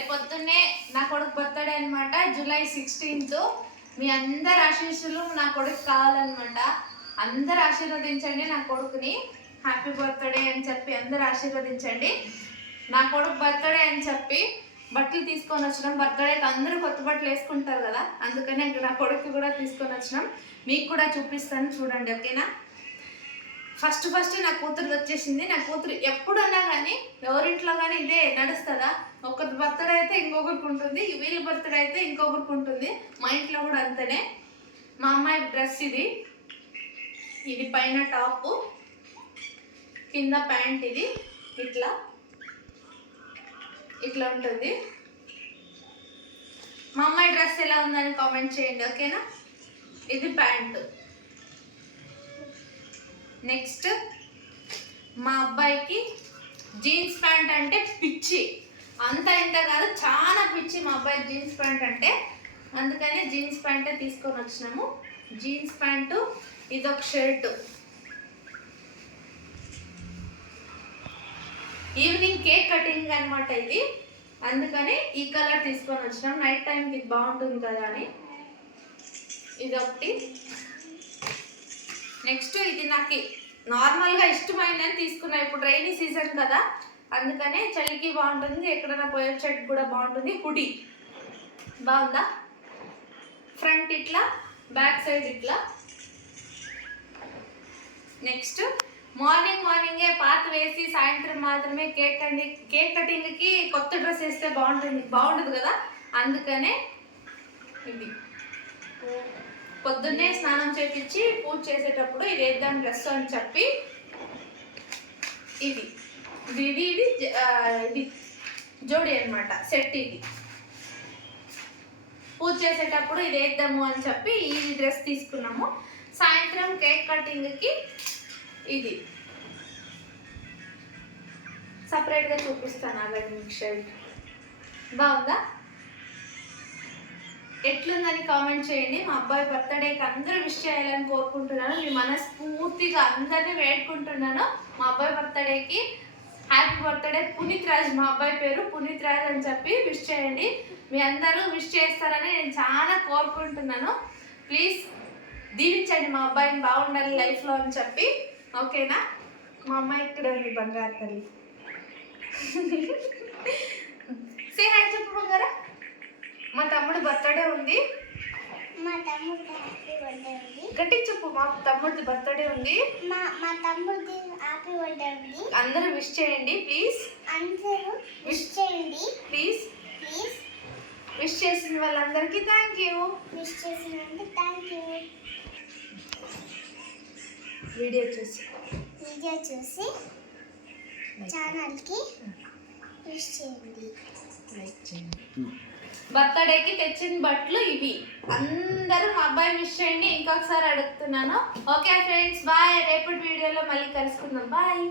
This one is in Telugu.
రేపు పొద్దున్నే నా కొడుకు బర్త్డే అనమాట, జూలై 16th. మీ అందరు ఆశీస్సులు నా కొడుకు కావాలన్నమాట. అందరు ఆశీర్వదించండి నా కొడుకుని. హ్యాపీ బర్త్డే అని చెప్పి అందరు ఆశీర్వదించండి. నా కొడుకు బర్త్డే అని చెప్పి బట్టలు తీసుకొని వచ్చినాం. బర్త్డేకి అందరూ కొత్త బట్టలు వేసుకుంటారు కదా, అందుకనే నా కొడుకు కూడా తీసుకొని వచ్చినాం. మీకు కూడా చూపిస్తాను చూడండి, ఓకేనా. ఫస్ట్ నా కూతురు వచ్చేసింది. నా కూతురు ఎప్పుడన్నా కానీ ఎవరింట్లో కానీ ఇదే నడుస్తుందా, ఒకరి బర్త్డే అయితే ఇంకొకరికి ఉంటుంది, వీళ్ళ బర్త్డే అయితే ఇంకొకరికి ఉంటుంది. మా ఇంట్లో కూడా అంతనే. మా అమ్మాయి డ్రెస్ ఇది పైన టాపు, కింద ప్యాంట్, ఇది ఇట్లా ఉంటుంది. మా అమ్మాయి డ్రెస్ ఎలా ఉందని కామెంట్ చేయండి, ఓకేనా. ఇది ప్యాంటు. నెక్స్ట్ మా అబ్బాయికి జీన్స్ ప్యాంట్ అంటే పిచ్చి, అంత ఇంత కాదు, చాలా పిచ్చి మా అబ్బాయికి జీన్స్ ప్యాంట్ అంటే. అందుకని జీన్స్ ప్యాంటే తీసుకొని వచ్చినాము. జీన్స్ ప్యాంటు, ఇదొక షర్టు. ఈవినింగ్ కేక్ కటింగ్ అనమాట ఇది, అందుకని ఈ కలర్ తీసుకొని వచ్చినాం. నైట్ టైంకి ఇది బాగుంటుంది కదా అని ఇదొకటి. నెక్స్ట్ ఇది నాకు నార్మల్గా ఇష్టమైందని తీసుకున్నా. ఇప్పుడు రైనీ సీజన్ కదా, అందుకనే చలికి బాగుంటుంది, ఎక్కడైనా పోయే షర్ట్ కూడా బాగుంటుంది. హుడీ బాగుందా, ఫ్రంట్ ఇట్లా, బ్యాక్ సైడ్ ఇట్లా. నెక్స్ట్ మార్నింగే పాత వేసి సాయంత్రం మాత్రమే కేక్ కటింగ్కి కొత్త డ్రెస్ వేస్తే బాగుంటుంది కదా, అందుకనే ఇది పొద్దున్నే స్నానం చేపించి పూజ చేసేటప్పుడు ఇది వేద్దాం డ్రెస్ అని చెప్పి ఇది జోడి అనమాట, సెట్. ఇది పూజ చేసేటప్పుడు ఇది వేద్దాము అని చెప్పి ఈ డ్రెస్ తీసుకున్నాము. సాయంత్రం కేక్ కటింగ్కి ఇది సపరేట్గా చూపిస్తాను, అలాగే మీకు షర్ట్ బాగుందా, ఎట్లుందని కామెంట్ చేయండి. మా అబ్బాయి బర్త్డేకి అందరూ విష్ చేయాలని కోరుకుంటున్నాను. మీ మనస్ఫూర్తిగా అందరినీ వేడుకుంటున్నాను. మా అబ్బాయి బర్త్డేకి హ్యాపీ బర్త్డే పునీత్ రాజ్, మా అబ్బాయి పేరు పునీత్ రాజ్ అని చెప్పి విష్ చేయండి. మీ అందరూ విష్ చేస్తారని నేను చాలా కోరుకుంటున్నాను. ప్లీజ్ దీవించండి మా అబ్బాయిని బాగుండాలి లైఫ్లో అని చెప్పి, ఓకేనా. మా అమ్మాయి ఇక్కడ ఉంది, బంగారు తల్లి. సే హాయ్ చెప్పు బంగారా. మా తమ్ముడు బర్త్డే ఉంది, గట్టిగా చెప్పు. మా తమ్ముడిది బర్త్డే ఉంది, మా తమ్ముడిది హ్యాపీ బర్త్డే ఉంది. అందరూ విష్ చేయండి ప్లీజ్, అందరూ విష్ చేయండి ప్లీజ్. విష్ చేసిన వాళ్ళందరికీ థ్యాంక్ యూ. విష్ చేసినందుకు థ్యాంక్ యూ. వీడియో చూసి ఛానల్కి విష్ చేయండి, లైక్ చేయండి. బర్త్డేకి తెచ్చిన బట్టలు ఇవి. అందరూ మా అబ్బాయి విష్ చేయండి ఇంకొకసారి అడుగుతున్నాను. Okay friends, bye. రేపటి వీడియోలో మళ్ళీ కలుసుకుందాం, బాయ్.